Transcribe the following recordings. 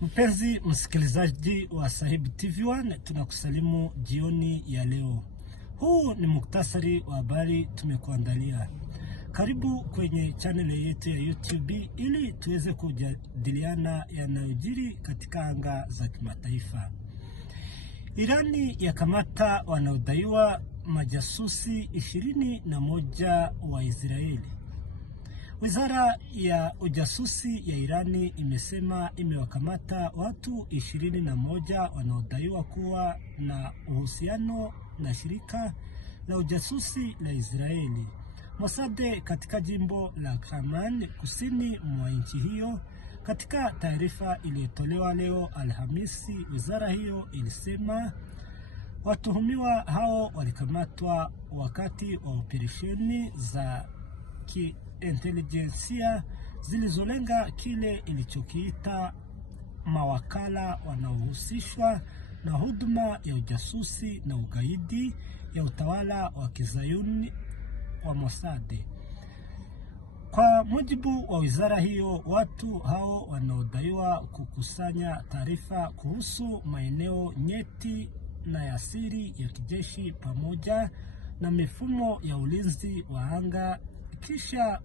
Mpenzi msikilizaji wa Sahibu TV1, tunakusalimu jioni ya leo. Huu ni muktasari wa habari tumekuandalia. Karibu kwenye channel yetu ya YouTube ili tuweze kujadiliana yanayojiri katika anga za kimataifa. Irani yakamata wanaodaiwa majasusi 21 wa Israeli. Wizara ya ujasusi ya Irani imesema imewakamata watu 21 wanaodaiwa kuwa na uhusiano na shirika la ujasusi la Israeli Mossad katika jimbo la Kerman kusini mwa nchi hiyo. Katika taarifa iliyotolewa leo Alhamisi, wizara hiyo ilisema watuhumiwa hao walikamatwa wakati wa operesheni za kiintelijensia zilizolenga kile ilichokiita mawakala wanaohusishwa na huduma ya ujasusi na ugaidi ya utawala wa Kizayuni wa Mossad. Kwa mujibu wa wizara hiyo, watu hao wanaodaiwa kukusanya taarifa kuhusu maeneo nyeti na ya siri ya kijeshi pamoja na mifumo ya ulinzi wa anga kisha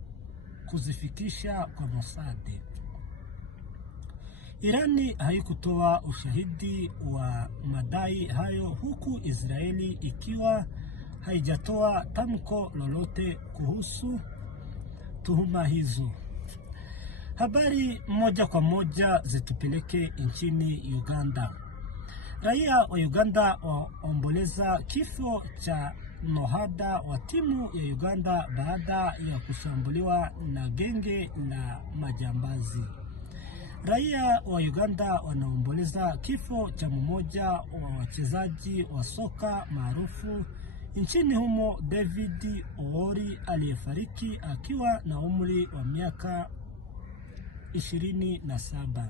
kuzifikisha kwa Mossad. Irani haikutoa ushahidi wa madai hayo, huku Israeli ikiwa haijatoa tamko lolote kuhusu tuhuma hizo. Habari moja kwa moja zitupeleke nchini Uganda. Raia wa Uganda waomboleza kifo cha nahodha wa timu ya Uganda baada ya kushambuliwa na genge la majambazi. Raia wa Uganda wanaomboleza kifo cha mmoja wa wachezaji wa soka maarufu nchini humo, David Oori, aliyefariki akiwa na umri wa miaka 27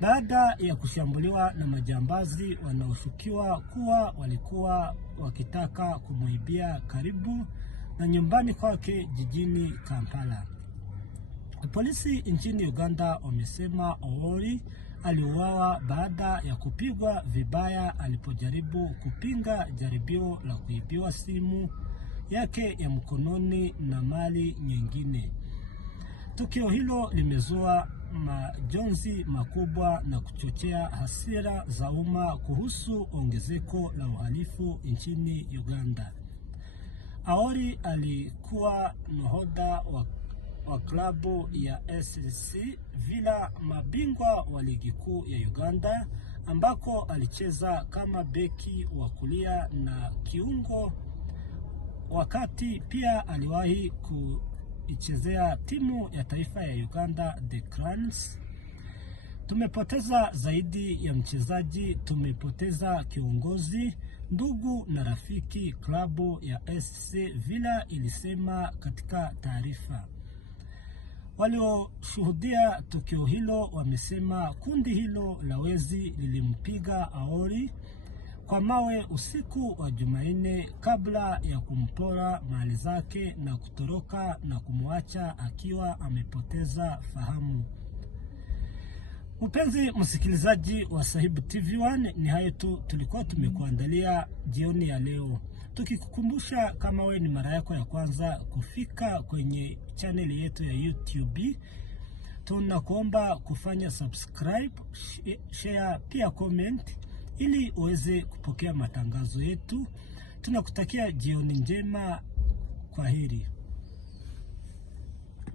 baada ya kushambuliwa na majambazi wanaoshukiwa kuwa walikuwa wakitaka kumuibia karibu na nyumbani kwake jijini Kampala. Polisi nchini Uganda wamesema Oori aliuawa baada ya kupigwa vibaya alipojaribu kupinga jaribio la kuibiwa simu yake ya mkononi na mali nyingine. Tukio hilo limezua majonzi makubwa na kuchochea hasira za umma kuhusu ongezeko la uhalifu nchini Uganda. Oori alikuwa nahodha wa klabu ya SC Villa, mabingwa wa ligi kuu ya Uganda, ambako alicheza kama beki wa kulia na kiungo. Wakati pia aliwahi kuichezea timu ya taifa ya Uganda, The Cranes. Tumepoteza zaidi ya mchezaji, tumepoteza kiongozi, ndugu na rafiki, klabu ya SC Villa ilisema katika taarifa. Walioshuhudia tukio hilo wamesema kundi hilo la wezi lilimpiga Oori kwa mawe usiku wa Jumanne kabla ya kumpora mali zake na kutoroka na kumwacha akiwa amepoteza fahamu. Mpenzi msikilizaji wa Sahibu TV1, ni hayo tu tulikuwa tumekuandalia jioni ya leo. Tukikukumbusha, kama wewe ni mara yako ya kwanza kufika kwenye channel yetu ya YouTube, tunakuomba kufanya subscribe, share, pia comment ili uweze kupokea matangazo yetu. Tunakutakia jioni njema. Kwaheri.